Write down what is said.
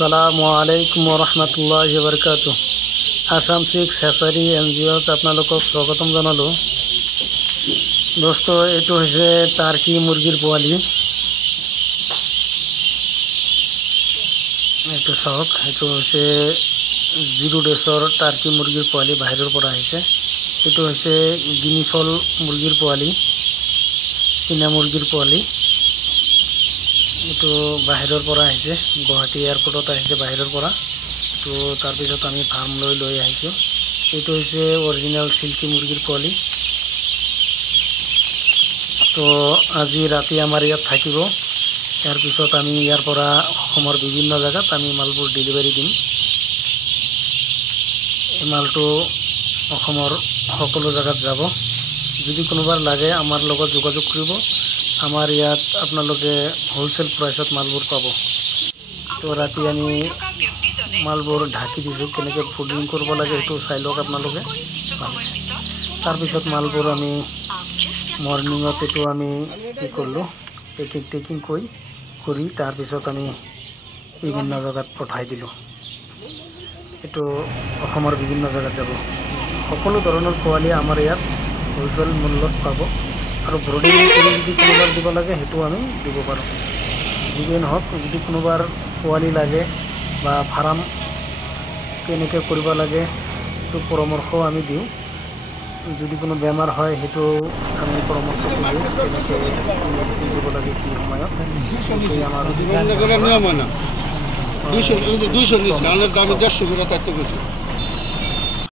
আসসালামু আলাইকুম ৰহমতুল্লাহি বাৰাকাতুহু। আসাম সিক্স হেচাৰী NGOত আপোনালোকক স্বাগতম জনালোঁ। দোস্ত, এইটো হৈছে টাৰ্কি মুৰ্গীৰ পোৱালি। এইটো চাওক, এইটো হৈছে 0 ডেছৰ টাৰ্কি মুৰ্গীৰ পোৱালি, বাহিৰৰ পৰা আহিছে। এইটো হৈছে গিনিফল মুৰ্গীৰ পোৱালি, চীনা মুৰ্গীৰ পোৱালি। এইটো বাহিৰৰ পৰা আহিছে, গুৱাহাটী এয়াৰপোৰ্টত আহিছে বাহিৰৰ পৰা। তো তাৰপিছত আমি ফাৰ্ম লৈ আহিছোঁ। এইটো হৈছে অৰিজিনেল চিল্কি মুৰ্গীৰ পোৱালি। তো আজি ৰাতি আমাৰ ইয়াত থাকিব। ইয়াৰ পিছত আমি ইয়াৰ পৰা অসমৰ বিভিন্ন জেগাত আমি মালবোৰ ডেলিভাৰী দিম। এই মালটো অসমৰ সকলো জেগাত যাব। যদি কোনোবাৰ লাগে আমাৰ লগত যোগাযোগ কৰিব। আমাৰ ইয়াত আপোনালোকে হোলচেল প্ৰাইচত মালবোৰ পাব। তো ৰাতি আমি মালবোৰ ঢাকি দিছোঁ, কেনেকৈ ফুডিং কৰিব লাগে সেইটো চাই লওক আপোনালোকে। তাৰপিছত মালবোৰ আমি মৰ্ণিঙত এইটো আমি কি কৰিলোঁ, পেকিং কৰি তাৰপিছত আমি বিভিন্ন জেগাত পঠাই দিলোঁ। এইটো অসমৰ বিভিন্ন জেগাত যাব। সকলো ধৰণৰ পোৱালি আমাৰ ইয়াত হোলচেল মূল্যত পাব। আৰু ব্ৰডিং কৰি যদি কোনোবাৰ দিব লাগে সেইটো আমি দিব পাৰোঁ। যিয়েই নহওক, যদি কোনোবাৰ পোৱালি লাগে বা ফাৰ্ম কেনেকৈ কৰিব লাগে সেইটো পৰামৰ্শও আমি দিওঁ। যদি কোনো বেমাৰ হয় সেইটো আমি পৰামৰ্শ দিওঁ, কেনেকৈ মেডিচিন দিব লাগে, কি সময়ত। আমাৰ 200 গানেৰ দাম 150 কৰে থাকতে গেছে।